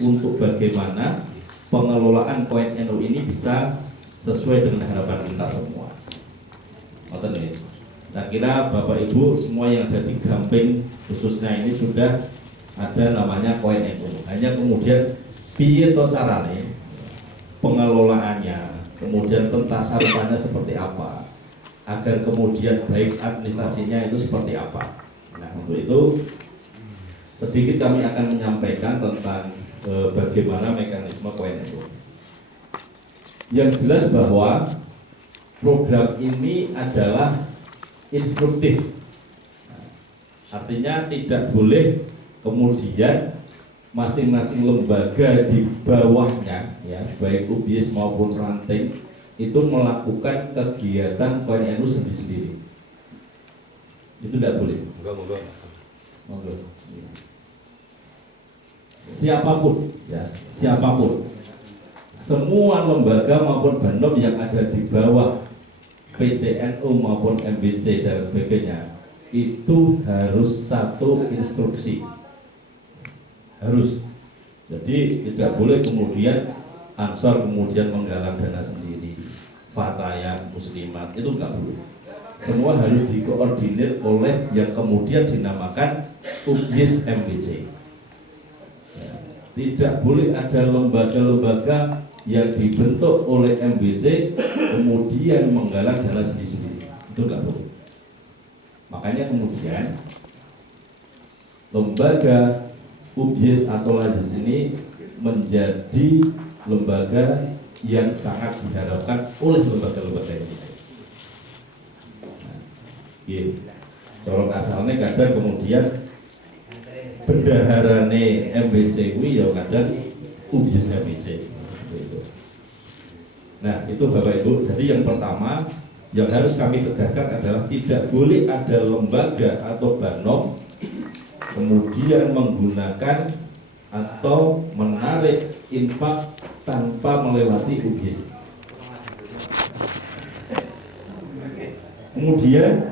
untuk bagaimana pengelolaan koin NU ini bisa sesuai dengan harapan kita semua. Ngoten ya. Saya kira Bapak Ibu semua yang ada di Gamping khususnya ini sudah ada namanya koin NU. Hanya kemudian piye to carane pengelolaannya, kemudian pentasarufannya seperti apa, agar kemudian baik administrasinya itu seperti apa. Nah, untuk itu sedikit kami akan menyampaikan tentang bagaimana mekanisme koin NU. Yang jelas bahwa program ini adalah instruktif, artinya tidak boleh kemudian masing-masing lembaga di bawahnya, ya, baik UBIS maupun ranting, itu melakukan kegiatan koin NU sendiri-sendiri. Itu tidak boleh. Monggo. Siapapun, ya, siapapun, semua lembaga maupun banom yang ada di bawah PCNU maupun MBC dan sebagainya itu harus satu instruksi, harus. Jadi tidak boleh kemudian Ansor kemudian menggalang dana sendiri, Fatayat, Muslimat, itu nggak boleh. Semua harus dikoordinir oleh yang kemudian dinamakan UBIS MBC. Tidak boleh ada lembaga-lembaga yang dibentuk oleh MBC kemudian menggalang dana sendiri-sendiri, itu nggak boleh. Makanya kemudian lembaga UBIS atau LAJIS ini menjadi lembaga yang sangat diharapkan oleh lembaga-lembaga ini. Corong asalnya kadang kemudian bendaharane MBC kuwi ya kadang UBIS MBC. Nah, itu Bapak Ibu. Jadi yang pertama yang harus kami tegaskan adalah tidak boleh ada lembaga atau banom kemudian menggunakan atau menarik infak tanpa melewati UBIS. Kemudian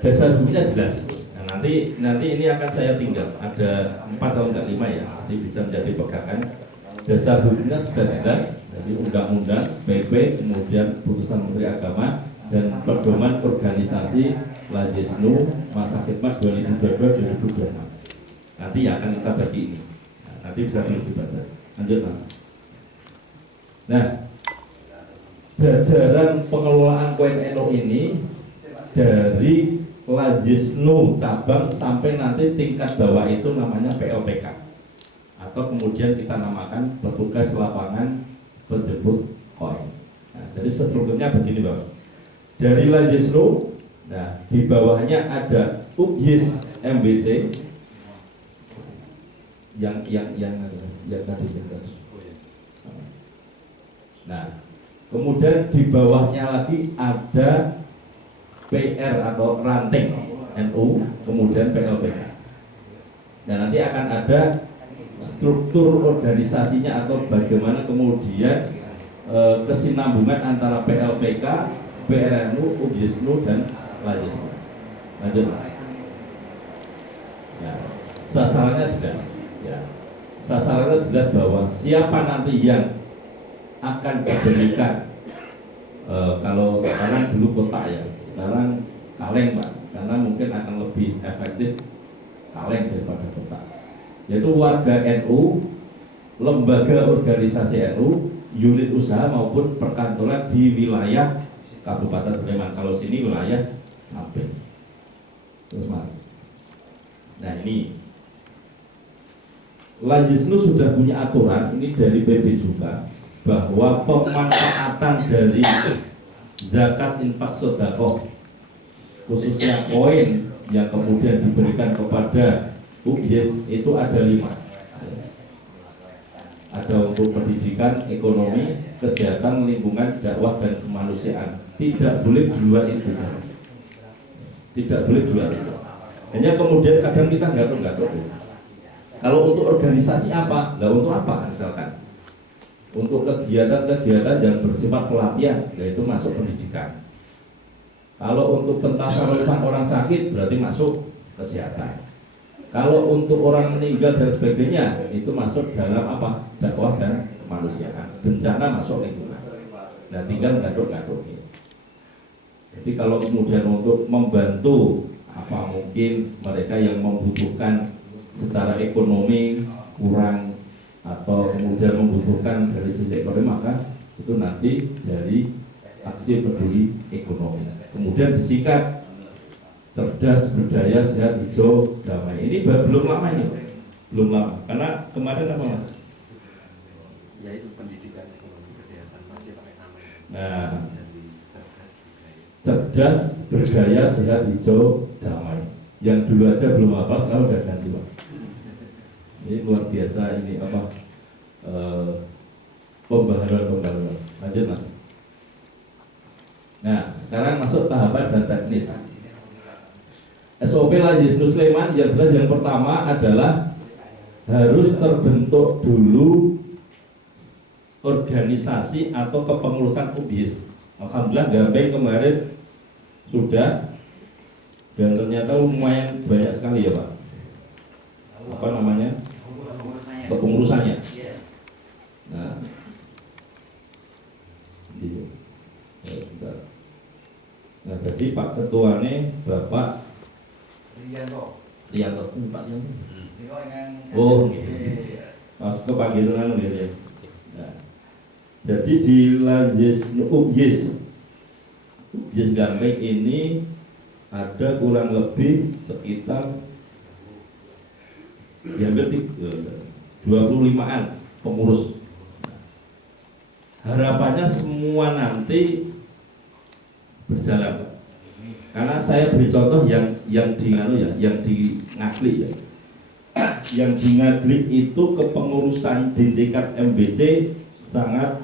dasar hukumnya jelas. Nah, nanti ini akan saya tinggal ada 4 atau enggak 5 ya, nanti bisa menjadi pegangan. Dasar hukumnya sudah jelas, jadi undang-undang, PP, kemudian putusan Menteri Agama dan pedoman organisasi LAJISNU masa khidmat 2022-2026. Nanti akan kita bagi ini. Nah, nanti bisa dilihat saja. Lanjut Mas. Nah, jajaran pengelolaan koin NU ini dari LAJISNU cabang sampai nanti tingkat bawah itu namanya PLPK atau kemudian kita namakan petugas lapangan penjemput koin. Nah, jadi strukturnya begini Bapak. Dari LAJISNU, nah di bawahnya ada UBIS MBC yang tadi. Nah, kemudian di bawahnya lagi ada PR atau ranting NU, kemudian PLPK. Dan nanti akan ada struktur organisasinya atau bagaimana kemudian kesinambungan antara PLPK, PRNU, UBISNU dan LAJISNU. Lanjut. Ya, sasarannya jelas. Ya, sasarannya jelas bahwa siapa nanti yang akan diberikan. Kalau sekarang dulu kotak ya, sekarang kaleng Pak, karena mungkin akan lebih efektif kaleng daripada kotak. Yaitu warga NU, lembaga organisasi NU, unit usaha maupun perkantoran di wilayah Kabupaten Sleman. Kalau sini wilayah Ngamping. Terus Mas. Nah ini LAJISNU sudah punya aturan ini dari PP juga bahwa pemanfaatan dari zakat infak sedekah khususnya koin yang kemudian diberikan kepada UBIS itu ada 5. Ada untuk pendidikan, ekonomi, kesehatan, lingkungan, dakwah dan kemanusiaan. Tidak boleh di luar itu. Tidak boleh di luar itu. Hanya kemudian kadang kita nggak tahu. Kalau untuk organisasi apa? Nah untuk apa misalkan? Untuk kegiatan-kegiatan yang bersifat pelatihan, yaitu masuk pendidikan. Kalau untuk pentasarufan orang sakit berarti masuk kesehatan. Kalau untuk orang meninggal dan sebagainya itu masuk dalam apa? Dakwah dan kemanusiaan. Bencana masuk lingkungan. Nah tinggal ngaduk-ngaduknya. Jadi kalau kemudian untuk membantu apa mungkin mereka yang membutuhkan secara ekonomi kurang atau kemudian membutuhkan dari sisi ekonomi, maka itu nanti dari aksi peduli ekonomi. Kemudian disikat cerdas, berdaya, sehat, hijau, damai. Ini belum lama ini, belum lama. Karena kemarin apa mas? Ya itu pendidikan ekonomi kesehatan masih pakai nama. Nah, cerdas, berdaya, sehat, hijau, damai. Yang dulu aja belum apa, sekarang udah ganti pak. Ini luar biasa ini apa? Pembaharuan. Lanjut mas. Nah, sekarang masuk tahapan dan teknis. SOP Majelis Musliman yang jelas yang pertama adalah harus terbentuk dulu organisasi atau kepengurusan UBIS. Alhamdulillah Gampeng kemarin sudah, dan ternyata lumayan banyak sekali ya Pak. Apa namanya? Kepengurusannya. Nah, iya. Nah, jadi Pak Ketuanya Bapak Rianto, Pak Rianto. Oh, gitu. Masuk ke panggilan gitu ya. Nah, jadi di UBIS Gampeng ini ada kurang lebih sekitar hampir 25-an pengurus. Harapannya semua nanti berjalan. Karena saya beri contoh yang di Ngaglik ya. Yang di Ngaglik itu kepengurusan di tingkat MBC sangat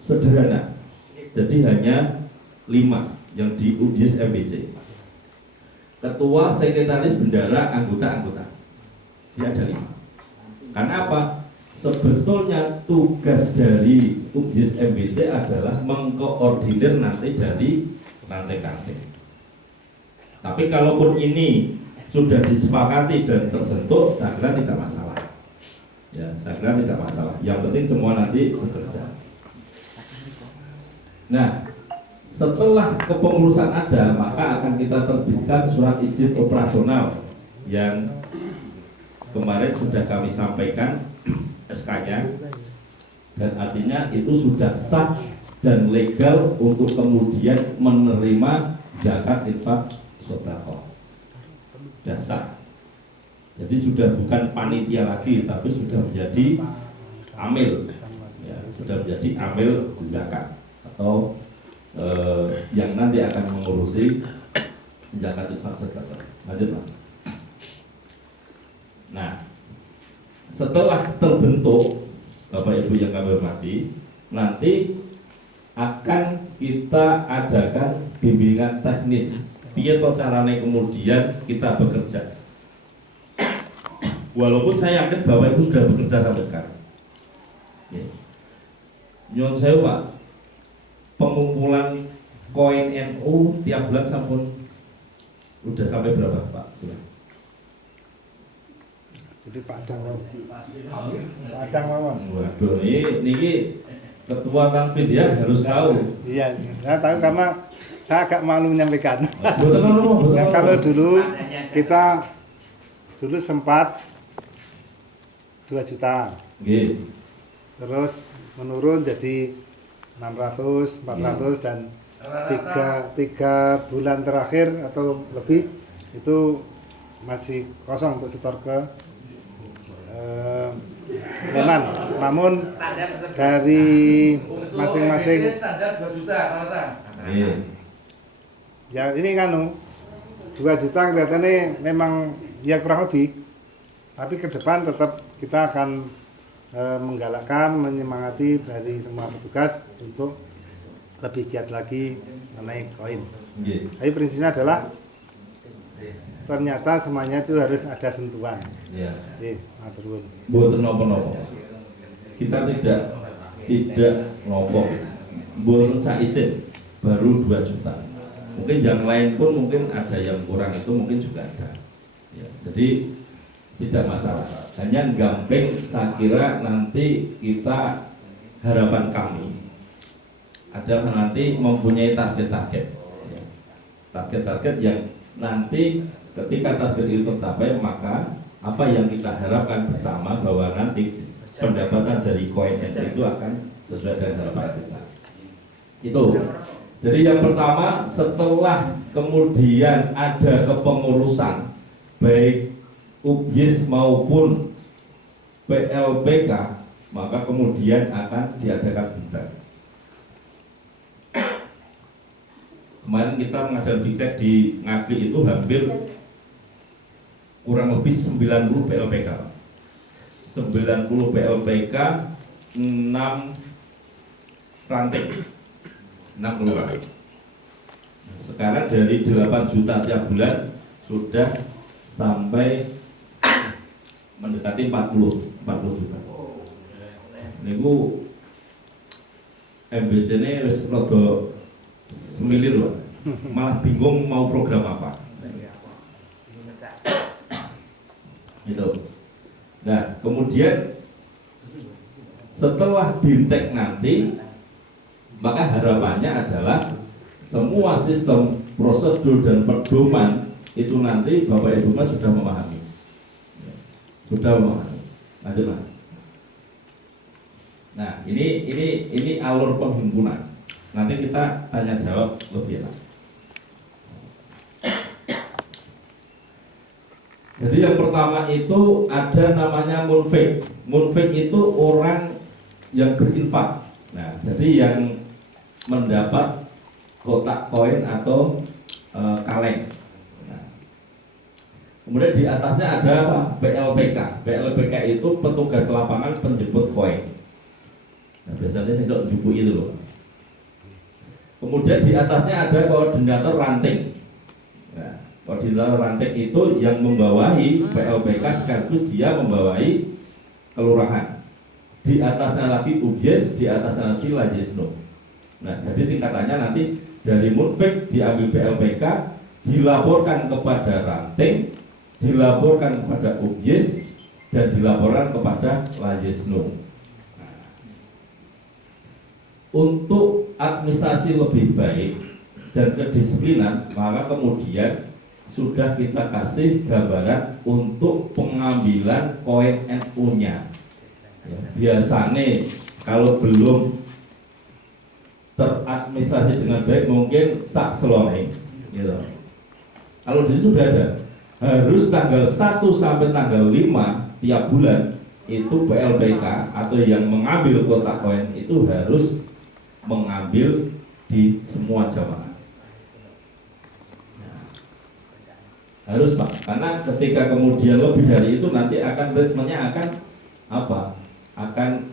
sederhana. Jadi hanya 5 yang di UDIS MBC. Ketua, sekretaris, bendara, anggota. Dia ada 5. Karena apa? Sebetulnya tugas dari UDIS MBC adalah mengkoordinir nanti dari rantai-rantai. Tapi kalaupun ini sudah disepakati dan tersentuh, saya kira tidak masalah. Ya, saya kira tidak masalah. Yang penting semua nanti bekerja. Nah, setelah kepengurusan ada, maka akan kita terbitkan surat izin operasional yang kemarin sudah kami sampaikan SK-nya, dan artinya itu sudah sah dan legal untuk kemudian menerima zakat infak sedekah. Sudah sah. Jadi sudah bukan panitia lagi, tapi sudah menjadi amil, ya, sudah menjadi amil zakat atau yang nanti akan mengurusi zakat infak sedekah. Lanjut mas. Nah, setelah terbentuk Bapak Ibu yang kami hormati, nanti akan kita adakan bimbingan teknis. Piye to carane kemudian kita bekerja. Walaupun saya yakin Bapak Ibu sudah bekerja sampai sekarang. Ya. Nyon saya Pak, pengumpulan koin NU tiap bulan sampun udah sampai berapa Pak? Sudah. Jadi Padang mawon. Waduh, ini ketua Tanfid ya harus tahu. Iya, saya tahu karena saya agak malu menyampaikan. Betul. Nah, kalau dulu kita sempat 2 juta. Nggih. Terus menurun jadi 600, 400 dan 3 bulan terakhir atau lebih itu masih kosong untuk setor ke Sleman. Namun dari masing-masing ya ini kan 2 juta kelihatannya memang ya kurang lebih, tapi ke depan tetap kita akan menggalakkan, menyemangati dari semua petugas untuk lebih giat lagi mengenai koin. Tapi prinsipnya adalah ternyata semuanya itu harus ada sentuhan. Iya. Matur Mboten napa-napa. Kita tidak nopo. Mboten sak isin baru 2 juta. Mungkin yang lain pun mungkin ada yang kurang, itu mungkin juga ada. Ya, jadi tidak masalah. Hanya gampang saya kira nanti kita, harapan kami adalah nanti mempunyai target-target. Ya. Target-target yang nanti ketika target itu tercapai, maka apa yang kita harapkan bersama bahwa nanti pendapatan dari koin itu akan sesuai dengan harapan kita. Itu. Jadi yang pertama, setelah kemudian ada kepengurusan baik UBYIS maupun PLPK, maka kemudian akan diadakan bidang. Kemarin kita mengadakan bidang di Ngagli itu hampir kurang lebih 90 PLPK. 90 PLPK, 6 ranting, 6 kelurahan. Sekarang dari 8 juta tiap bulan sudah sampai mendekati 40 juta. Niku MBC ini wis rada semilir loh, malah bingung mau program apa. Itu. Nah, kemudian setelah bintek nanti, maka harapannya adalah semua sistem prosedur dan pedoman itu nanti Bapak Ibu Mas sudah memahami. Sudah memahami. Lanjut Mas. Nah, ini alur penghimpunan. Nanti kita tanya jawab lebih enak. Jadi yang pertama itu ada namanya munfik. Munfik itu orang yang berinfak. Nah, jadi yang mendapat kotak koin atau kaleng. Nah, kemudian di atasnya ada apa? PLPK. PLPK itu petugas lapangan penjemput koin. Nah, biasanya saya jumbo itu loh. Kemudian di atasnya ada koordinator ranting. Nah, koordinator ranting itu yang membawahi PLPK, sekaligus dia membawahi kelurahan. Di atasnya lagi UBYIS, di atasnya lagi Lajesno. Nah, jadi tingkatannya nanti dari Munfik diambil PLPK, dilaporkan kepada ranting, dilaporkan kepada UBYIS, dan dilaporkan kepada Lajesno. Untuk administrasi lebih baik dan kedisiplinan, maka kemudian sudah kita kasih gambaran untuk pengambilan koin NU-nya. Ya, biasanya kalau belum teradministrasi dengan baik mungkin sak seloneng, gitu. Kalau di situ sudah ada, harus tanggal 1 sampai tanggal 5 tiap bulan itu PLPK atau yang mengambil kotak koin itu harus mengambil di semua jamaah. Nah, harus Pak, karena ketika kemudian lebih dari itu nanti akan ritmenya akan apa? Akan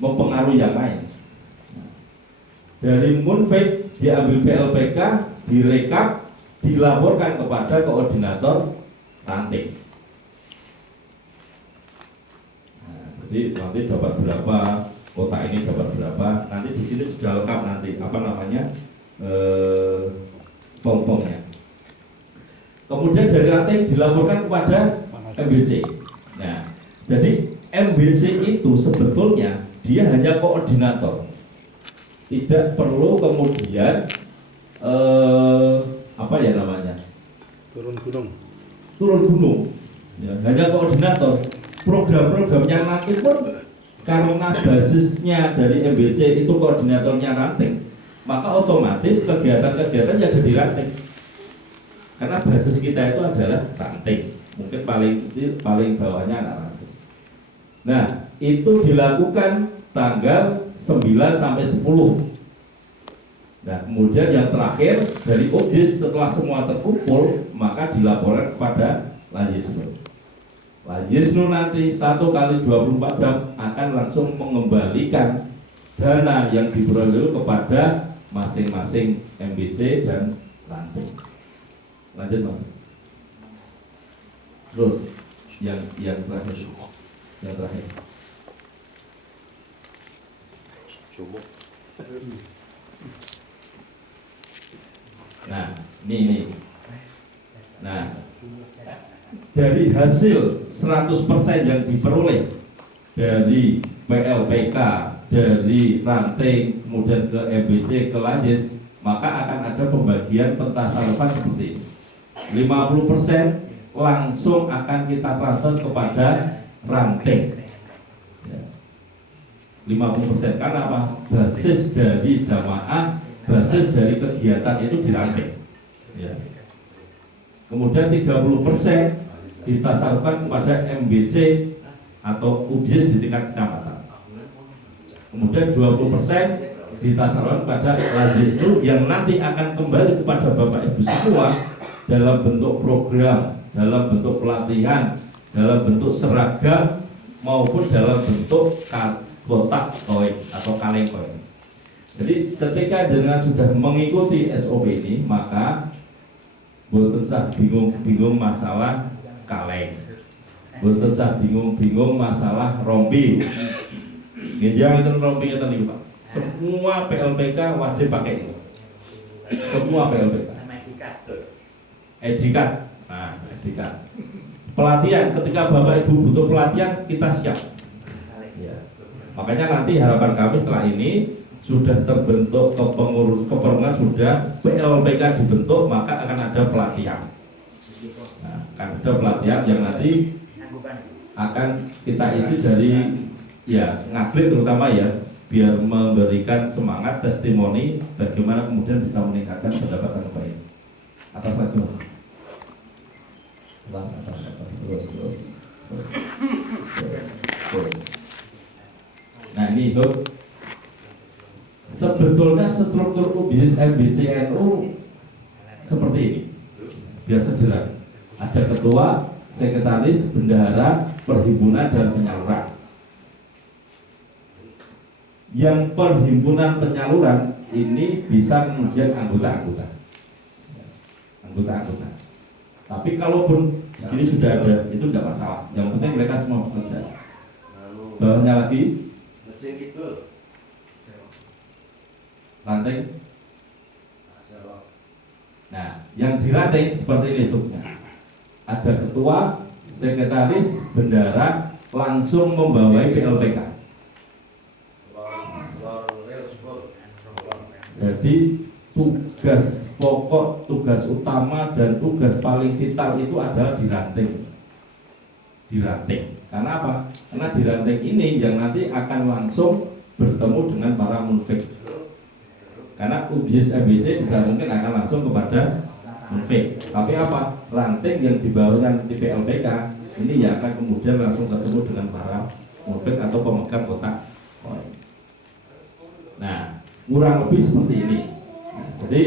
mempengaruhi yang lain. Nah, dari Munfik diambil PLPK, direkap, dilaporkan kepada koordinator ranting. Nah, jadi nanti dapat berapa, kota ini dapat berapa, nanti di sini sudah lengkap nanti apa namanya form-formnya. Kemudian dari ranting dilaporkan kepada MBC. Nah, jadi MBC itu sebetulnya dia hanya koordinator, tidak perlu kemudian apa ya namanya, turun gunung, ya, hanya koordinator. Program-programnya nanti pun karena basisnya dari MBC itu koordinatornya ranting, maka otomatis kegiatan-kegiatan ya jadi ranting. Karena basis kita itu adalah ranting, mungkin paling kecil, paling bawahnya anak ranting. Nah, itu dilakukan tanggal 9 sampai 10. Nah, kemudian yang terakhir dari UBYIS setelah semua terkumpul, maka dilaporkan kepada Lajesno. Lajesno nanti 1 kali 24 jam akan langsung mengembalikan dana yang diperoleh kepada masing-masing MBC dan ranting. Lanjut Mas. Terus yang terakhir. Nah, ini. Nah, dari hasil 100% yang diperoleh dari PLPK, dari ranting, kemudian ke MBC, ke Lanjis, maka akan ada pembagian pentasarupan seperti ini. 50% langsung akan kita transfer kepada ranting. Ya. 50% karena apa? Basis dari jamaah, basis dari kegiatan itu di ranting. Ya. Kemudian 30% ditasarufkan kepada MBC atau UBS di tingkat kecamatan. Kemudian 20% ditasarufkan pada Lanjisnu yang nanti akan kembali kepada Bapak Ibu semua dalam bentuk program, dalam bentuk pelatihan, dalam bentuk seragam maupun dalam bentuk kotak koin atau kaleng koin. Jadi ketika dengan sudah mengikuti SOP ini, maka boten sah bingung-bingung masalah kaleng, boten sah bingung-bingung masalah rompi. Ginjal itu rompi itu nih Pak. Semua PLPK wajib pakai itu. Semua PLPK. Edikat. Nah, edikat. Pelatihan, ketika Bapak Ibu butuh pelatihan, kita siap. Ya. Makanya nanti harapan kami setelah ini sudah terbentuk kepengurusan sudah PLPK dibentuk, maka akan ada pelatihan. Nah, akan ada pelatihan yang nanti akan kita isi dari ya ngaklit terutama ya, biar memberikan semangat testimoni bagaimana kemudian bisa meningkatkan pendapatan baik. Atas lagi mas. Terus. Nah ini itu sebetulnya struktur bisnis MBCNU seperti ini, biar sederhana. Ada ketua, sekretaris, bendahara, perhimpunan dan penyaluran. Yang perhimpunan penyaluran ini bisa kemudian anggota-anggota. Tapi kalaupun di sini sudah ada, itu tidak masalah. Yang penting mereka semua bekerja. Bawahnya lagi, ranting. Nah, yang diranting seperti ini bentuknya. Ada ketua, sekretaris, bendahara langsung membawai PLPK. Jadi tugas pokok, tugas utama dan tugas paling vital itu adalah di ranting. Karena apa? Karena di ranting ini yang nanti akan langsung bertemu dengan para munfik. Karena UBS MBC juga mungkin akan langsung kepada munfik. Tapi apa? Ranting yang dibawahkan di PLPK ini yang akan kemudian langsung ketemu dengan para munfik atau pemegang kotak koin. Nah, kurang lebih seperti ini. Nah, jadi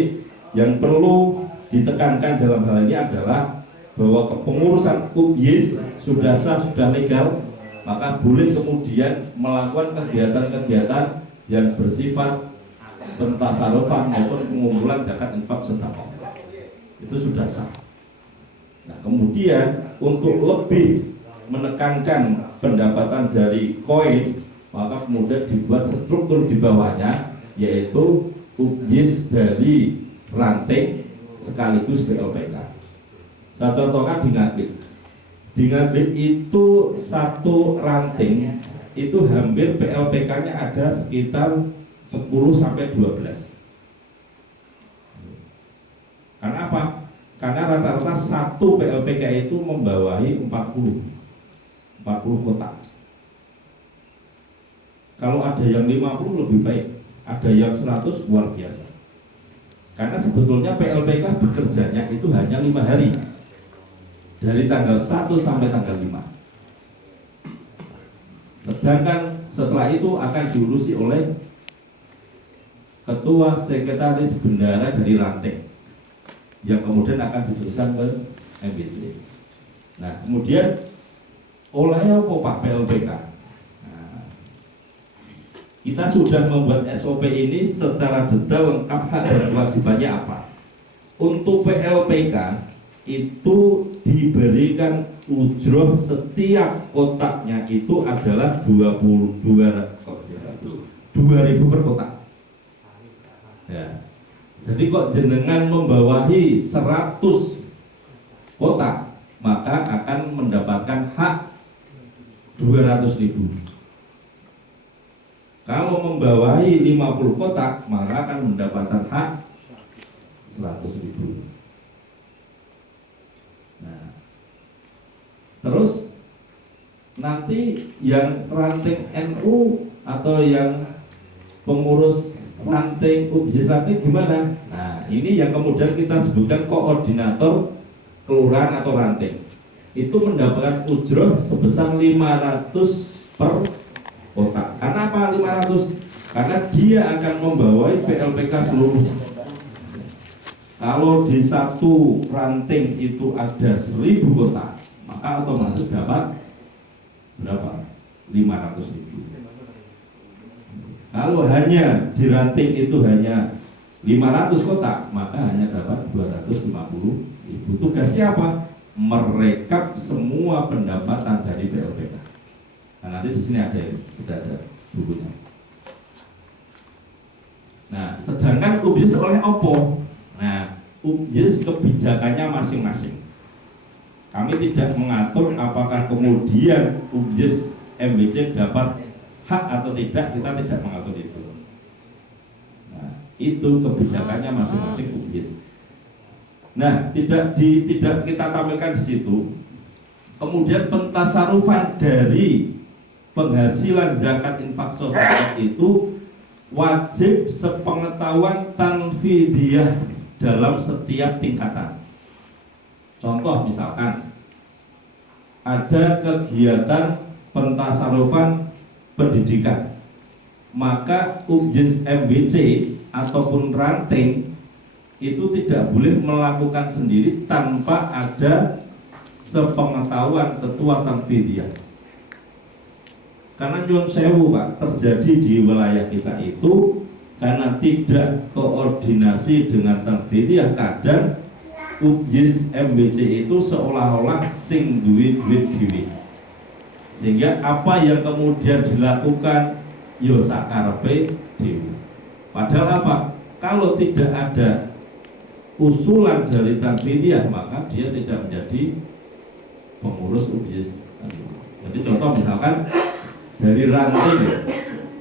yang perlu ditekankan dalam hal ini adalah bahwa kepengurusan UBS sudah sah, sudah legal, maka boleh kemudian melakukan kegiatan-kegiatan yang bersifat pentasarufan maupun pengumpulan zakat infak sedekah. Itu sudah sah. Nah, kemudian untuk lebih menekankan pendapatan dari koin, maka kemudian dibuat struktur di bawahnya, yaitu UBS dari ranting sekaligus PLPK. Saya contohkan di Ngaglit. Di Ngaglit itu satu ranting itu hampir PLPK-nya ada sekitar 10 sampai 12. Karena apa? Karena rata-rata satu PLPK itu membawahi 40 kotak. Kalau ada yang 50 lebih baik, ada yang 100 luar biasa. Karena sebetulnya PLPK bekerjanya itu hanya 5 hari, dari tanggal 1 sampai tanggal 5. Sedangkan setelah itu akan diurusi oleh ketua, sekretaris, bendahara dari ranting, yang kemudian akan diteruskan ke MBC. Nah, kemudian olehnya apa Pak PLPK? Kita sudah membuat SOP ini secara detail, lengkap, hak dan kewajibannya apa. Untuk PLPK itu diberikan ujroh setiap kotaknya itu adalah 2.000 per kotak. Ya. Jadi kok jenengan membawahi 100 kotak, maka akan mendapatkan hak 200.000. Kalau membawahi 50 kotak, maka akan mendapatkan hak 100.000. Nah, terus nanti yang ranting NU atau yang pengurus ranting UBYS ranting gimana? Nah, ini yang kemudian kita sebutkan koordinator kelurahan atau ranting. Itu mendapatkan ujroh sebesar 500 per kotak. Karena apa 500? Karena dia akan membawai PLPK seluruhnya. Kalau di satu ranting itu ada 1000 kotak, maka otomatis dapat berapa? 500.000. Kalau hanya di ranting itu hanya 500 kotak, maka hanya dapat 250.000. Tugasnya apa? Merekap semua pendapatan dari PLPK. Nah, nanti di sini sudah ada bukunya. Nah, sedangkan UBYS oleh opo? Nah, UBYS kebijakannya masing-masing. Kami tidak mengatur apakah kemudian UBYS MBC dapat hak atau tidak, kita tidak mengatur itu. Nah, itu kebijakannya masing-masing UBYS. Nah, tidak kita tampilkan di situ. Kemudian pentasarufan dari penghasilan zakat infak sodaqah itu wajib sepengetahuan tanfidiyah dalam setiap tingkatan. Contoh misalkan ada kegiatan pentasarufan pendidikan, maka UBYS MBC ataupun ranting itu tidak boleh melakukan sendiri tanpa ada sepengetahuan ketua tanfidiyah. Karena nyuwun sewu Pak, terjadi di wilayah kita itu karena tidak koordinasi dengan tanfidiyah, kadang UBYS MBC itu seolah-olah sing duit dhewe. Sehingga apa yang kemudian dilakukan yo sakarepe dhewe. Padahal apa? Kalau tidak ada usulan dari tanfidiyah, maka dia tidak menjadi pengurus UBYS. Jadi contoh misalkan dari ranting,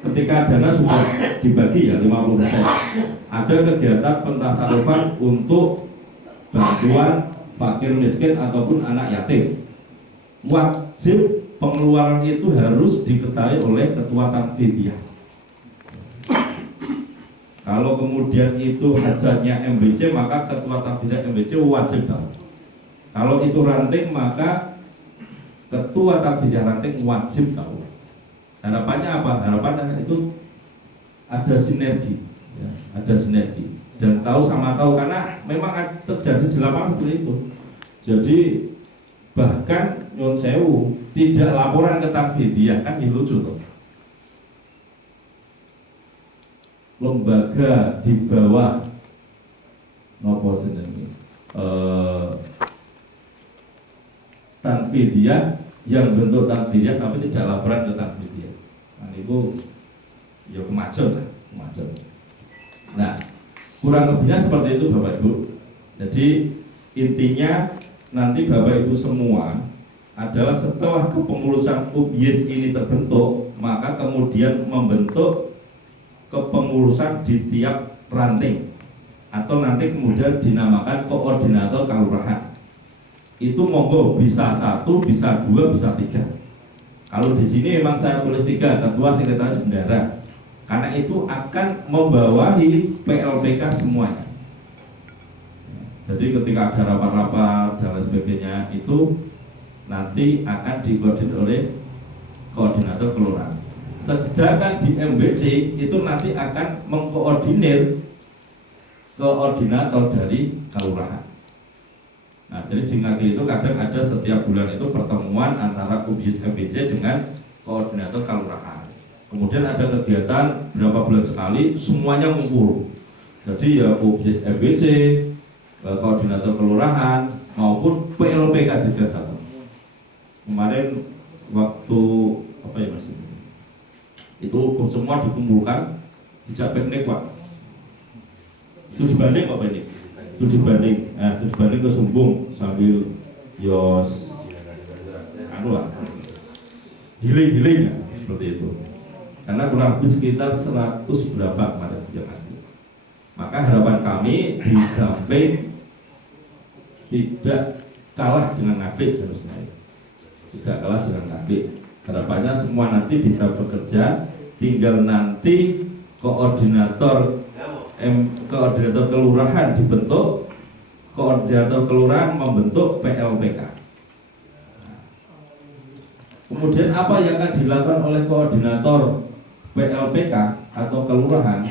ketika dana sudah dibagi ya 50%, ada kegiatan pentasarufan untuk bantuan fakir miskin ataupun anak yatim. Wajib pengeluaran itu harus diketahui oleh ketua tanfidiyah. Kalau kemudian itu hajatnya MBC, maka ketua tanfidiyah MBC wajib tahu. Kalau itu ranting, maka ketua tanfidiyah ranting wajib tahu. Harapannya apa? Harapannya itu ada sinergi, ya, ada sinergi dan tahu sama tahu, karena memang terjadi di lapangan seperti itu. Jadi bahkan nyuwun sewu tidak laporan ke tanfidiyah, kan ini lucu tuh. Lembaga di bawah nopo jenenge tanfidiyah yang bentuk tanfidiyah tapi tidak laporan ke tanfidiyah. Nah, itu ya kemajon lah, kemajon. Nah, kurang lebihnya seperti itu Bapak Ibu. Jadi intinya nanti Bapak Ibu semua adalah setelah kepengurusan UBYS ini terbentuk, maka kemudian membentuk kepengurusan di tiap ranting atau nanti kemudian dinamakan koordinator kelurahan. Itu monggo bisa 1, bisa 2, bisa 3. Kalau di sini memang saya tulis 3, ketua sekretaris bendara, karena itu akan membawahi PLPK semuanya. Jadi ketika ada rapat-rapat dan lain sebagainya itu nanti akan dikoordinir oleh koordinator kelurahan. Sedangkan di MBC itu nanti akan mengkoordinir koordinator dari kelurahan. Nah, jadi jingkaki itu kadang ada setiap bulan itu pertemuan antara UBYS MBC dengan koordinator kelurahan. Kemudian ada kegiatan berapa bulan sekali, semuanya ngumpul. Jadi ya UBYS MBC, koordinator kelurahan maupun PLPK juga satu. Kemarin waktu apa ya Mas? Itu semua dikumpulkan, dijak piknik Pak. Studi banding apa ini? Studi banding. Nah, studi banding ke Sumbung sambil yos anu lah. Healing ya, seperti itu. Karena kurang lebih sekitar 100 berapa kemarin yang nanti. Maka harapan kami di Gampeng tidak kalah dengan Ngabik harusnya. Tidak kalah dengan Ngabik. Harapannya semua nanti bisa bekerja, tinggal nanti koordinator kelurahan dibentuk, koordinator kelurahan membentuk PLPK. Kemudian apa yang akan dilakukan oleh koordinator PLPK atau kelurahan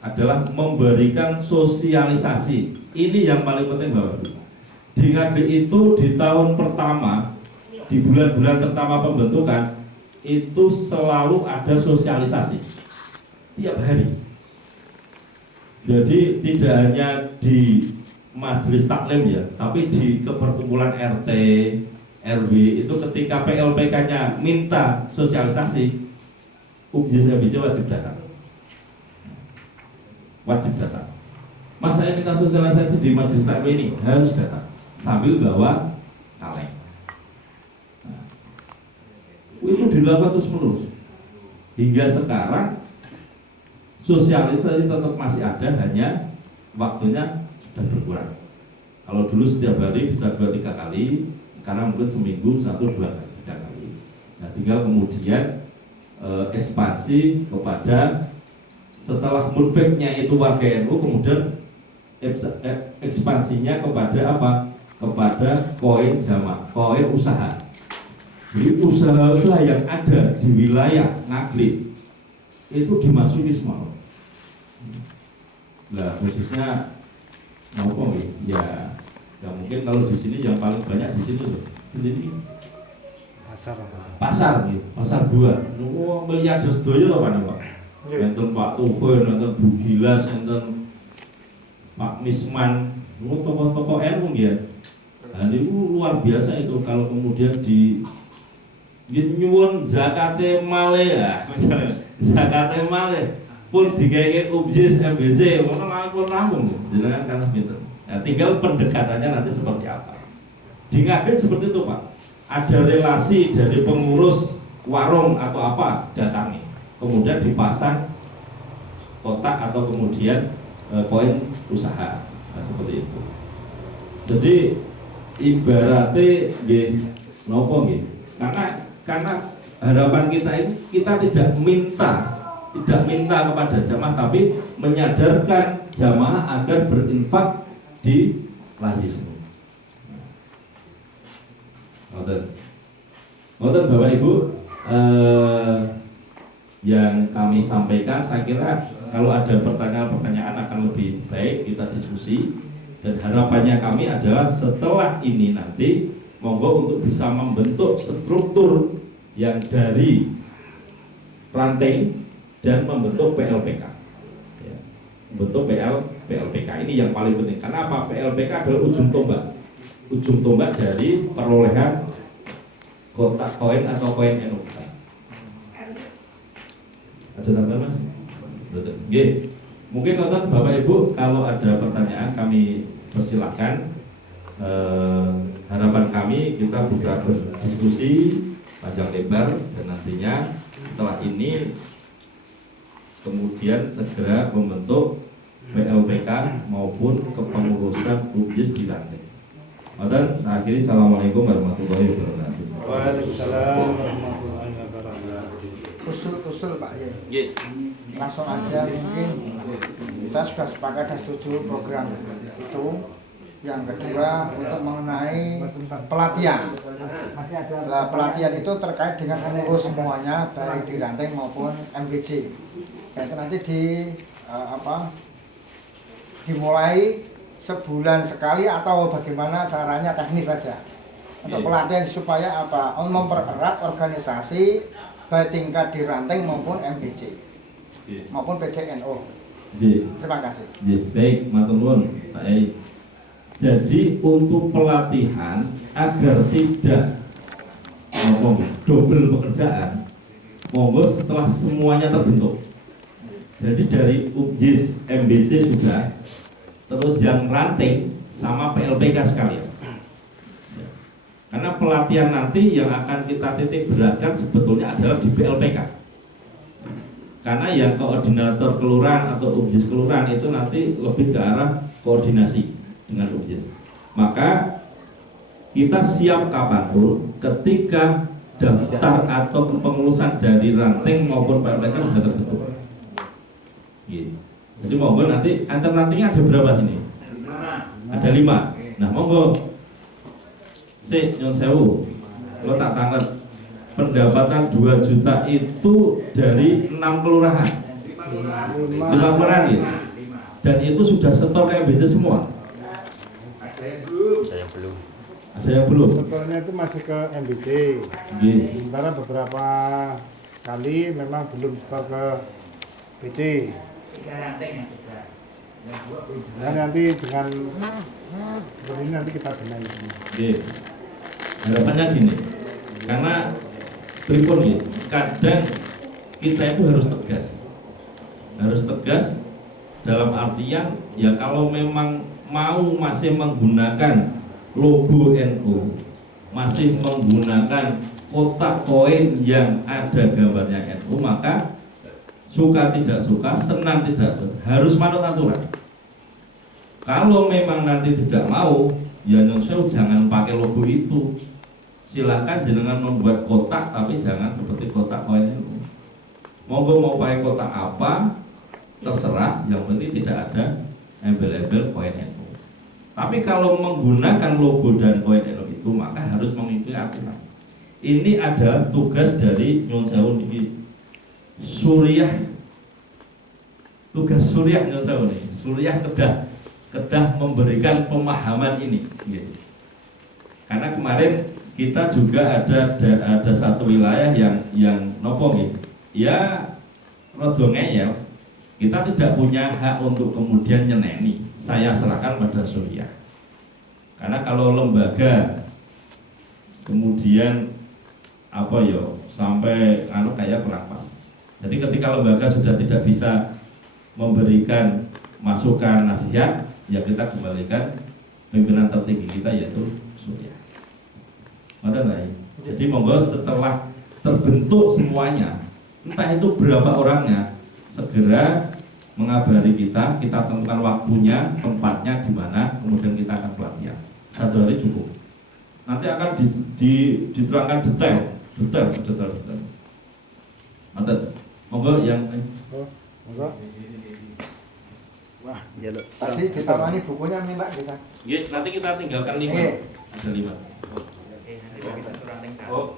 adalah memberikan sosialisasi. Ini yang paling penting Bapak Ibu. Di Ngabik itu di tahun pertama, di bulan-bulan pertama pembentukan itu selalu ada sosialisasi tiap hari. Jadi tidak hanya di majelis taklim ya, tapi di keperkumpulan RT, RW itu ketika PLPK-nya minta sosialisasi, UBJS wajib datang. Wajib datang. Mas saya minta sosialisasi di majelis taklim ini harus datang sambil bawa kaleng. Nah, itu dilakukan terus menerus hingga sekarang. Sosialisasi tetap masih ada, hanya waktunya sudah berkurang. Kalau dulu setiap hari bisa 2-3 kali, sekarang mungkin seminggu 1-2 kali, 3 kali. Nah, tinggal kemudian ekspansi kepada setelah munfiknya itu warga NU, kemudian ekspansinya kepada apa? Kepada koin jamak, koin usaha. Jadi usaha-usaha yang ada di wilayah Ngaglik itu dimasuki semua. Nah, khususnya mau ya mungkin kalau di sini yang paling banyak di sini loh. Ini pasar gitu, pasar 2. Oh, miliar sedoyo loh Pak. Enten Pak Tuhan, enten Bu Gilas, enten Pak Misman, toko-toko NU ya. Dan itu luar biasa itu kalau kemudian di nyuwun zakate male ya, misalnya zakate male pun digawe UBJS MBC ngono langsung rampung jenengan kan pinter. Nah, tinggal pendekatannya nanti seperti apa. Di Ngabik seperti itu Pak. Ada relasi dari pengurus warung atau apa datangi. Kemudian dipasang kotak atau kemudian koin usaha. Nah, seperti itu. Jadi ibaratnya nggih napa nggih. Karena harapan kita ini kita tidak minta kepada jamaah, tapi menyadarkan jamaah agar berinfak di lahismu. Ngoten Bapak Ibu, yang kami sampaikan, saya kira kalau ada pertanyaan-pertanyaan akan lebih baik kita diskusi. Dan harapannya kami adalah setelah ini nanti monggo untuk bisa membentuk struktur yang dari ranting dan membentuk PLPK. Ya, membentuk PLPK ini yang paling penting. Karena apa? PLPK adalah ujung tombak dari perolehan kotak koin atau koin NU. Ada tambahan Mas? Oke. Mungkin nonton Bapak Ibu kalau ada pertanyaan kami persilakan. Harapan kami kita bisa berdiskusi panjang lebar dan nantinya setelah ini kemudian segera membentuk PLPK maupun kepengurusan UBJS di Lantai. Dan akhiri assalamualaikum warahmatullahi wabarakatuh. Waalaikumsalam warahmatullahi wabarakatuh. Usul Pak ya. Langsung aja mungkin saya sudah sepakat dan setuju program itu. Yang kedua untuk mengenai pelatihan. Nah, pelatihan itu terkait dengan pengurus semuanya baik di Ranting maupun MBC. Dan itu nanti dimulai sebulan sekali atau bagaimana caranya teknis saja. Untuk pelatihan supaya apa? Mempererat organisasi baik tingkat di Ranting maupun MBC maupun PCNO. Terima kasih. Baik, matur nuwun Pak Yai. Jadi untuk pelatihan agar tidak double pekerjaan, monggo setelah semuanya terbentuk. Jadi dari UBJS MBC sudah, terus yang ranting sama PLPK sekalian. Ya. Karena pelatihan nanti yang akan kita titik beratkan sebetulnya adalah di PLPK. Karena yang koordinator kelurahan atau UBJIS kelurahan itu nanti lebih ke arah koordinasi dengan UBJIS. Maka kita siap kapanpun ketika daftar atau kepengurusan dari ranting maupun PLPK sudah terbentuk. Gitu. Jadi monggo nanti alternatifnya ada berapa sini? Ada 5. Nah monggo nyon sewu, lo tak tanglet pendapatan 2 juta itu dari 6 kelurahan, 5 kelurahan ya. Dan itu sudah setor kayak BC semua. Ada yang belum. Setornya itu masih ke MBC. Sementara beberapa kali memang belum setor ke BC. Nah, nanti dengan seperti ini nanti kita benahi semua. Harapannya gini, karena pripun ya, kadang kita itu harus tegas dalam artian ya kalau memang mau masih menggunakan logo NU, masih menggunakan kotak koin yang ada gambarnya NU, maka suka tidak suka, senang tidak senang, harus manut aturan. Kalau memang nanti tidak mau, ya nyusul jangan pakai logo itu. Silakan jenengan membuat kotak, tapi jangan seperti kotak koin NU. Monggo mau pakai kotak apa, terserah, yang penting tidak ada embel-embel koin NU. Tapi kalau menggunakan logo dan koin NU itu, maka harus mengikuti aturan. Ini ada tugas dari Nyun Sewu niki. Tugas Suriah Nyun Sewu nih. Suriah kedah memberikan pemahaman ini. Gitu. Karena kemarin kita juga ada satu wilayah yang nopo gitu. Ya rodongnya ya. Kita tidak punya hak untuk kemudian nyeneni. Saya serahkan pada Suriah. Karena kalau lembaga kemudian apa yo sampai kayak kurang pas. Jadi ketika lembaga sudah tidak bisa memberikan masukan nasihat, ya kita kembalikan pimpinan tertinggi kita yaitu Surya. Ada nggak? Jadi monggo setelah terbentuk semuanya, entah itu berapa orangnya, segera mengabari kita tentukan waktunya, tempatnya di mana, kemudian kita akan pelatihan. 1 hari cukup. Nanti akan diterangkan detail. Ada, monggo yang Monggo. Wah, iya loh. Tadi ditawani bukunya minta kita. nanti kita tinggalkan 5. Ada 5. Oh.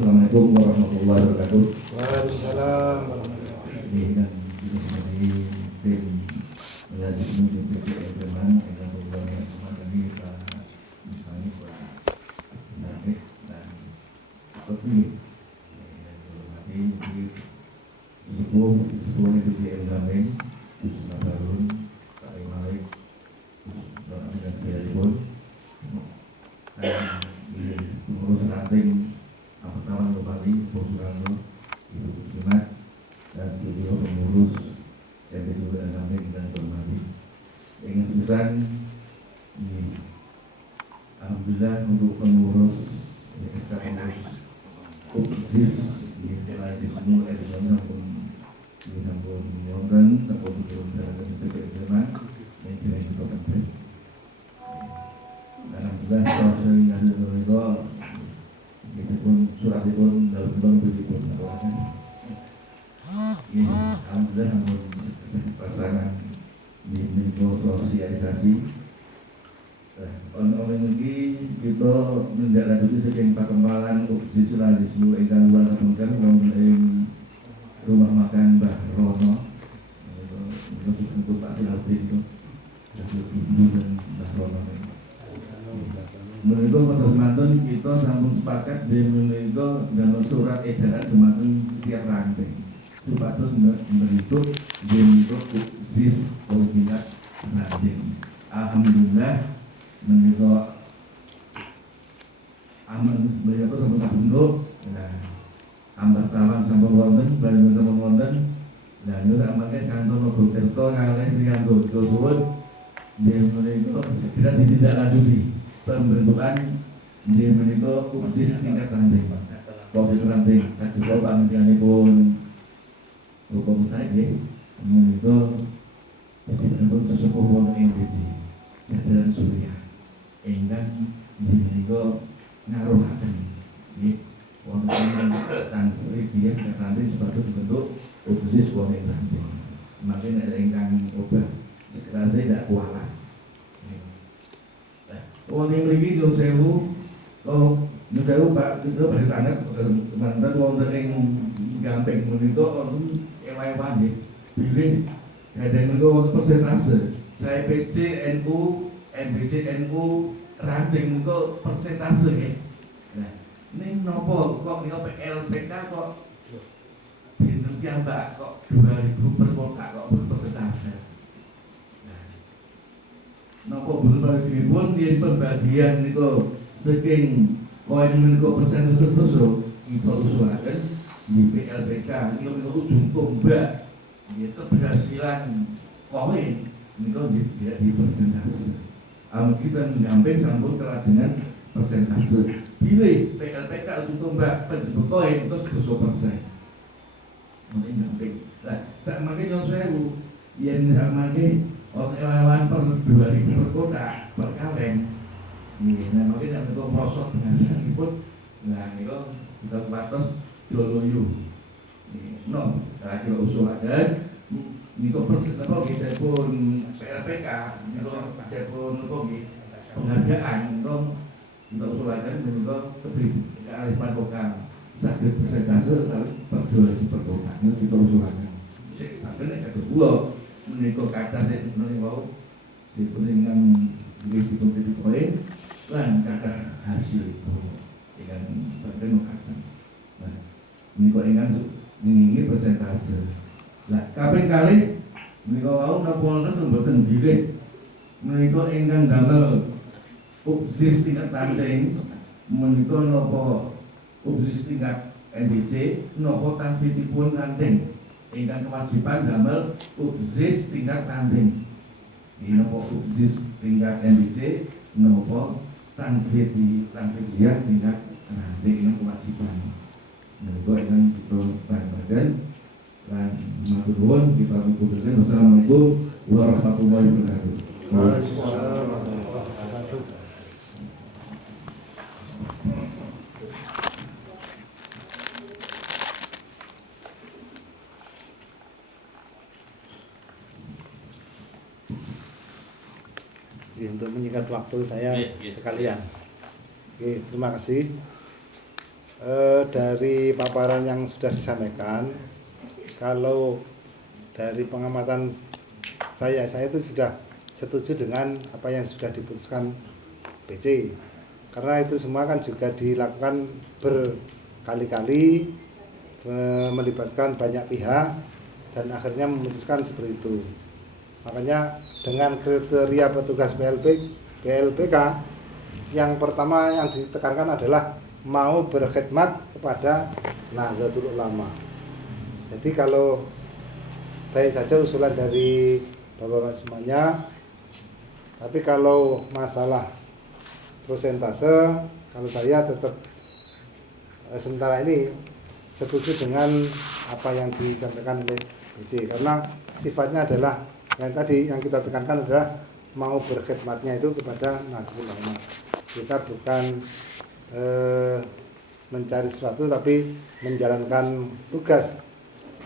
Assalamualaikum warahmatullahi wabarakatuh. Waalaikumsalam warahmatullahi wabarakatuh. Ini kan ini sebagai tim menjadi pemimpin PPL Jerman dengan beberapa semacam ini Pak misalnya Pak Narik dan seperti yang dihormati jadi sepuh PPL Jerman Yusuf Barun Pak Malik dan Aminah Biaribun dan di pengurus ranting Apataman Bupati Bosurano Ibu Kusuma dan beliau pengurus RPU dan Samping dan Hormati. Dengan sebesar ini, alhamdulillah untuk pengurus pengurus Upsis di Raja Gunung Erizona pun di Sampun London, Sampun turun dari PPL Jerman yang kira itu penting. Dan alhamdulillah kalau sering ada itu, kita pun surat itu dalam begitu pun alhamdulillah namun pasangan di sosialisasi oleh lagi kita menindaklanjuti saking perkembangan opsi selalu ingkang luar kemungkinan wonten rumah makan Mbah Rono itu untuk Pak Silabin itu ibu dan Mbah Rono menika terus mantun kita sampun sepakat di menika dalam surat edaran dumateng setiap ranting supados membentuk bentuk khusus koordinat ranting. Alhamdulillah menika aman beliau sampun bentuk nah ambar talang sampun wonten banjur sampun wonten dan niku amane kantor Mogokerto kalih nganggo suwun nggih menika segera ditindaklanjuti pembentukan nggih menika khusus tingkat ranting. Khusus ranting kados panggilanipun hukum saja, menika pun sesepuh wonten ing Didi Jajaran Surya ingkang menika ngaruhaken nggih wonten tangri dia kanthi supados bentuk khusus wonten ranting. Mangke nek ingkang obah segera tidak kualat. Wonten mriki yo sewu nyudawu Pak itu bertanya mantan wonten ing Gampeng menika ewa-ewa nggih. Bilih kadang menika wonten persentase. Saya PC NU, MBC NU ranting menika persentase nggih. Nah, ning napa kok nika PLPK kok pinten piyambak kok 2000 per kota kok persentase. Nah, napa pun yen pembagian niku saking koin menika persentase terus kita usulaken di PLPK ini ujung tombak keberhasilan koin ini tidak di persentase. Kita menyamping sampun kelajengan persentase. Pilih PLPK ujung tombak penjebuk koin itu 10%. Mungkin nyamping. Nah, sak mangke nyon sewu yen sak mangke orang per 2000 per kota per kaleng. Nah, mungkin yang itu prosot penghasilanipun. Nah, niku kita batas Joloyo, no, kira usulaken niku persen apa kita pun PLPK, niku pun apa penghargaan, dong kita usulaken niku tebih kearifan lokal, saged persentase kali per 2000 per kota, niku kita usulaken. Sik, tapi nek kados kula menika kathah sing menika dipun ingkang nggih dipun koin lan kathah hasil itu dengan badan kathah. Ini kok ingkang nginggi persentase. Lah kaping kalih menika wau napa mboten bilih menika ingkang damel upsis tingkat ranting menika napa upsis tingkat MBC napa tanfitipun ranting ingkang kewajiban damel upsis tingkat ranting. Ini napa upsis tingkat MBC napa tanfitiyah tingkat ranting ini kewajiban. Itu akan kita bagikan dan matur nuwun kita putuskan. Wassalamualaikum warahmatullahi wabarakatuh. Waalaikumsalam warahmatullahi wabarakatuh. Untuk menyingkat waktu saya sekalian. Oke, terima kasih. dari paparan yang sudah disampaikan, kalau dari pengamatan saya itu sudah setuju dengan apa yang sudah diputuskan PC. Karena itu semua kan juga dilakukan berkali-kali, melibatkan banyak pihak, dan akhirnya memutuskan seperti itu. Makanya dengan kriteria petugas PLPK, yang pertama yang ditekankan adalah mau berkhidmat kepada Nahdlatul Ulama. Jadi kalau baik saja usulan dari Bapak semuanya, tapi kalau masalah persentase, kalau saya tetap sementara ini setuju dengan apa yang disampaikan oleh BC, karena sifatnya adalah yang tadi yang kita tekankan adalah mau berkhidmatnya itu kepada Nahdlatul Ulama. Kita bukan mencari sesuatu, tapi menjalankan tugas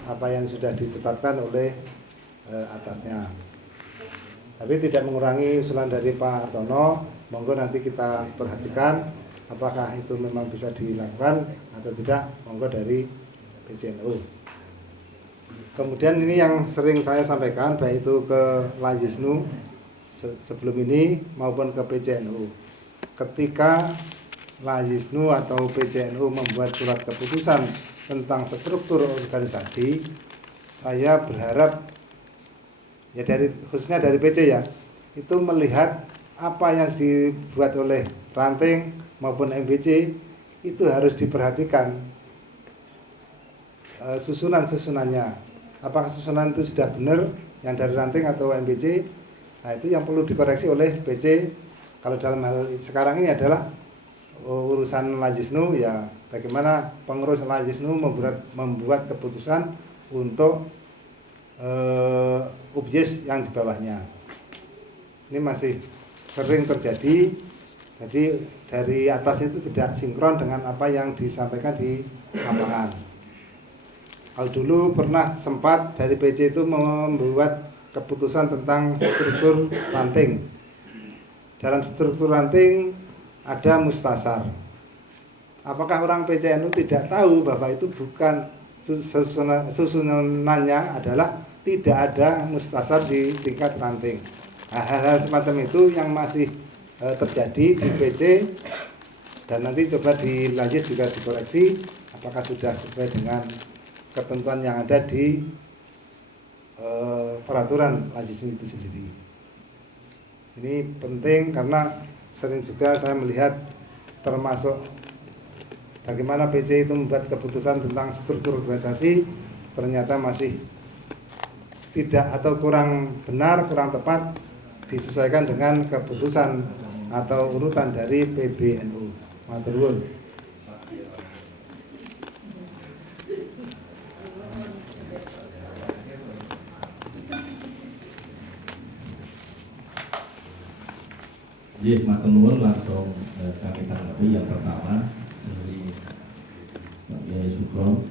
apa yang sudah ditetapkan oleh atasnya. Tapi tidak mengurangi usulan dari Pak Hartono. Monggo nanti kita perhatikan apakah itu memang bisa dilakukan atau tidak, monggo dari PCNU. Kemudian ini yang sering saya sampaikan, baik itu ke Lajisnu sebelum ini maupun ke PCNU. Ketika Lajisnu atau PCNU membuat surat keputusan tentang struktur organisasi, saya berharap ya khususnya dari PC ya, itu melihat apa yang dibuat oleh ranting maupun MBC itu harus diperhatikan susunannya. Apakah susunan itu sudah benar yang dari ranting atau MBC? Nah, itu yang perlu dikoreksi oleh PC. Kalau dalam hal sekarang ini adalah urusan Lajisnu, ya bagaimana pengurus Lajisnu membuat keputusan untuk objek yang di bawahnya. Ini masih sering terjadi, jadi dari atas itu tidak sinkron dengan apa yang disampaikan di lapangan. Kalau dulu pernah sempat dari PC itu membuat keputusan tentang struktur ranting. Dalam struktur ranting ada mustasar. Apakah orang PCNU tidak tahu bahwa itu bukan susunannya adalah tidak ada mustasar di tingkat ranting. Nah, hal-hal semacam itu yang masih terjadi di PC, dan nanti coba dilanjut juga dikoreksi apakah sudah sesuai dengan ketentuan yang ada di peraturan Lajisnu itu sendiri. Ini penting karena sering juga saya melihat termasuk bagaimana PC itu membuat keputusan tentang struktur organisasi ternyata masih tidak atau kurang benar, kurang tepat disesuaikan dengan keputusan atau urutan dari PBNU. Matur nuwun. Jadi matur nuwun, langsung kami tanggapi yang pertama dari Pak Yai Sugeng.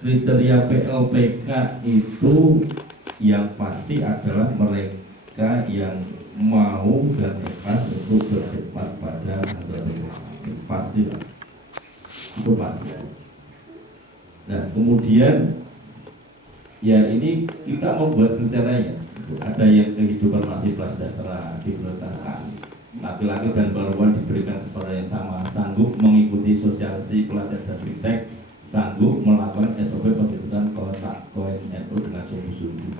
Kriteria PLPK itu yang pasti adalah mereka yang mau dan ikhlas untuk berkhidmat pada Nahdlatul Ulama. Pasti lah, itu pasti. Nah kemudian ya ini kita membuat kriterianya. Ada yang kehidupan masih prasejahtera diprioritaskan, laki-laki dan perempuan diberikan kesempatan yang sama, sanggup mengikuti sosialisasi pelatihan dan fintech, sanggup melakukan SOP pembentukan kotak koin NU dengan sungguh-sungguh.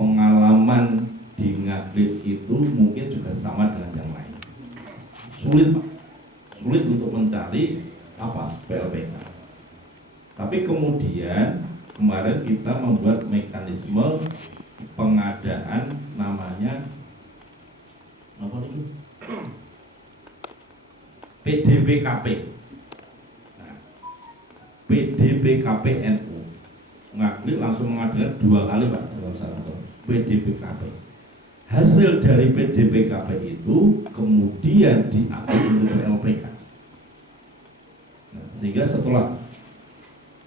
Pengalaman di Ngaglit itu mungkin juga sama dengan yang lain. Sulit untuk mencari PLPK. Tapi kemudian kemarin kita membuat mekanisme pengadaan namanya apa itu? PDPKP. Nah, PDPKP NU. Ngaglit langsung mengadakan 2 kali Pak dalam satu PDPKP. Hasil dari PDPKP itu kemudian diambil untuk PLPK. Nah, sehingga setelah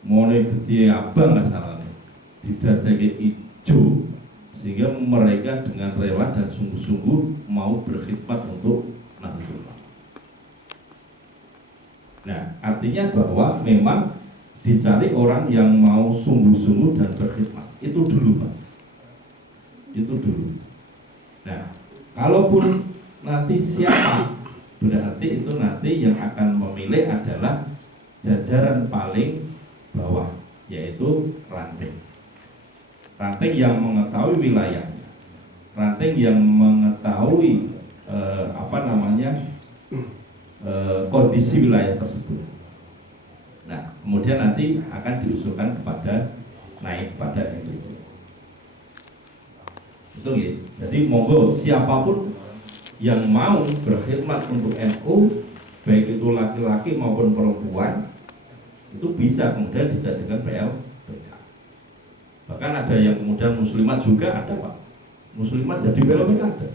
mulai gede abang asalnya didadake hijau, sehingga mereka dengan rela dan sungguh-sungguh mau berkhidmat untuk Nahdlatul Ulama. Nah, artinya bahwa memang dicari orang yang mau sungguh-sungguh dan berkhidmat. Itu dulu, Pak. Itu dulu. Nah, kalaupun nanti siapa, berarti itu nanti yang akan memilih adalah jajaran paling bawah, yaitu ranting. Ranting yang mengetahui wilayahnya, ranting yang mengetahui kondisi wilayah tersebut. Nah, kemudian nanti akan diusulkan kepada naik pada MPC. Itu ya. Jadi monggo siapapun yang mau berkhidmat untuk NU, baik itu laki-laki maupun perempuan, itu bisa kemudian dijadikan PLPK. Bahkan ada yang kemudian muslimat juga ada, Pak. Muslimat jadi PLPK ada.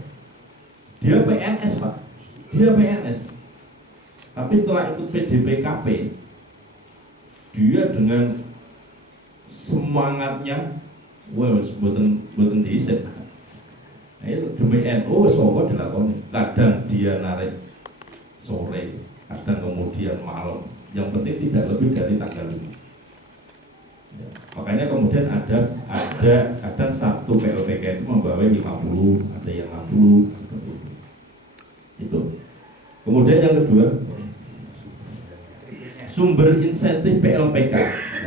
Dia PNS, Pak. Dia PNS. Tapi setelah ikut PDPKP, dia dengan semangatnya, wah, buatan diisip. Nah itu demi NU, semua dilakoni. Kadang dia narik sore, kadang kemudian malam. Yang penting tidak lebih dari tanggal 5. Ya, makanya kemudian ada satu PLPK itu membawa 50, ada yang 60, seperti itu. Itu. Kemudian yang kedua, sumber insentif PLPK.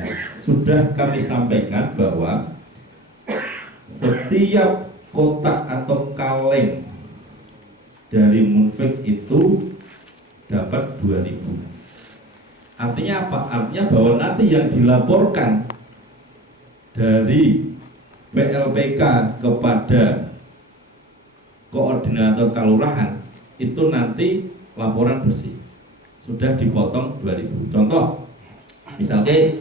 Nah, sudah kami sampaikan bahwa setiap kotak atau kaleng dari Munfik itu dapat 2.000. Artinya apa? Artinya bahwa nanti yang dilaporkan dari PLPK kepada koordinator kelurahan itu nanti laporan bersih sudah dipotong 2.000. Contoh, misalnya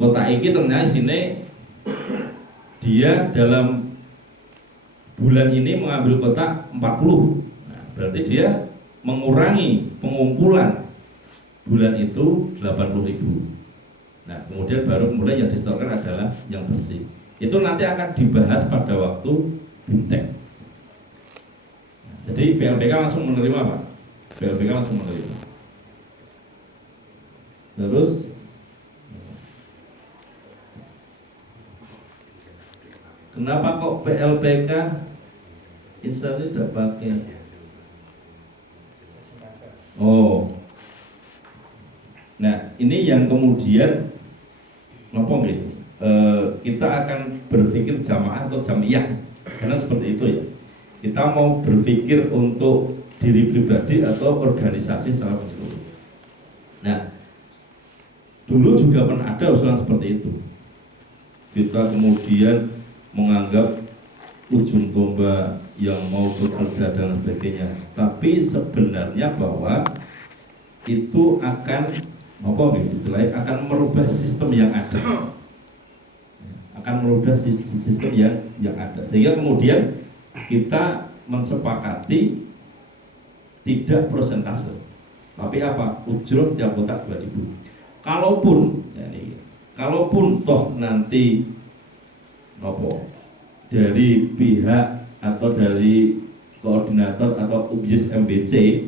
kota ini ternyata sini dia dalam bulan ini mengambil kotak 40. Nah, berarti dia mengurangi pengumpulan bulan itu 80.000. Nah, kemudian baru kemudian yang disetorkan adalah yang bersih. Itu nanti akan dibahas pada waktu bintek. Nah, jadi PLPK langsung menerima, Pak. PLPK langsung menerima. Terus kenapa kok PLPK instansi tidak pakai? Oh, nah ini yang kemudian nopo gitu. Kita akan berpikir jamaah atau jamiah, karena seperti itu ya. Kita mau berpikir untuk diri pribadi atau organisasi secara menyeluruh. Nah, dulu juga pernah ada usulan seperti itu. Kita kemudian menganggap ujung tombak yang mau bekerja dan sebagainya, tapi sebenarnya bahwa itu akan akan merubah sistem yang ada, akan merubah sistem yang ada, sehingga kemudian kita mensepakati tidak persentase, tapi apa, ujrah tiap kotak 2.000. Kalaupun toh nanti dari pihak atau dari koordinator atau UBS MBC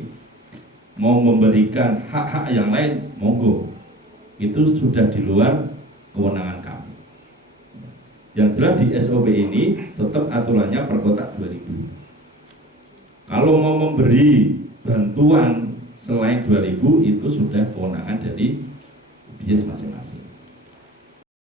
mau memberikan hak-hak yang lain, monggo, itu sudah di luar kewenangan kami. Yang jelas di SOP ini tetap aturannya per kotak 2.000. Kalau mau memberi bantuan selain 2.000 itu sudah kewenangan dari UBS masing-masing.